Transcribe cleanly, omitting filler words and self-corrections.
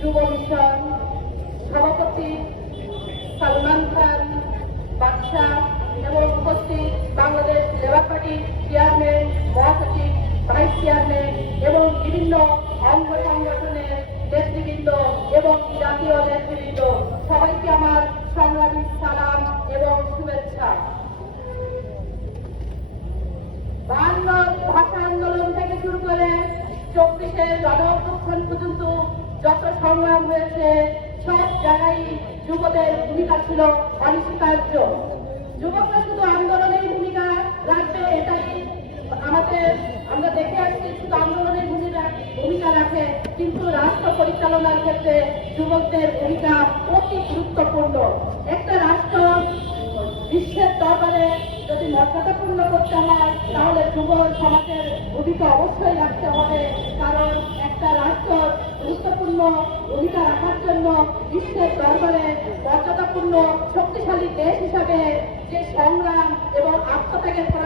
যুব মিশন সভাপতি সালমান খান বাদশাহ এবং উপস্থিত বাংলাদেশ লেবার পার্টি চেয়ারম্যান, মহাসচিব, ভাইস চেয়ারম্যান এবং বিভিন্ন অঙ্গ সংগঠনের নেতৃবৃন্দ এবং জাতীয় নেতৃবৃন্দ, সবাইকে আমার সংগ্রামী সালাম এবং শুভেচ্ছা। ভাষা আন্দোলন থেকে শুরু করে 24-এর গণঅভ্যুত্থান পর্যন্ত যত সংগ্রাম হয়েছে সব জায়গায় যুবদের ভূমিকা ছিল অনস্বীকার্য। যুবকরা শুধু আন্দোলনের ভূমিকা রাখবে এটাই আমরা দেখে আসছি, শুধু আন্দোলনের ভূমিকা রাখে, কিন্তু রাষ্ট্র পরিচালনার ক্ষেত্রে যুবকদের ভূমিকা অতি গুরুত্বপূর্ণ। একটা রাষ্ট্র বিশ্বের দরবারে যদি মর্যাদাপূর্ণ করতে হয় তাহলে যুব সমাজের ভূমিকা অবশ্যই রাখতে হবে, কারণ একটা রাষ্ট্র গুরুত্বপূর্ণ ভূমিকা রাখার জন্য বিশ্বের দরবারে মর্যাদাপূর্ণ শক্তিশালী দেশ হিসাবে যে সংগ্রাম এবং আত্মত্যাগের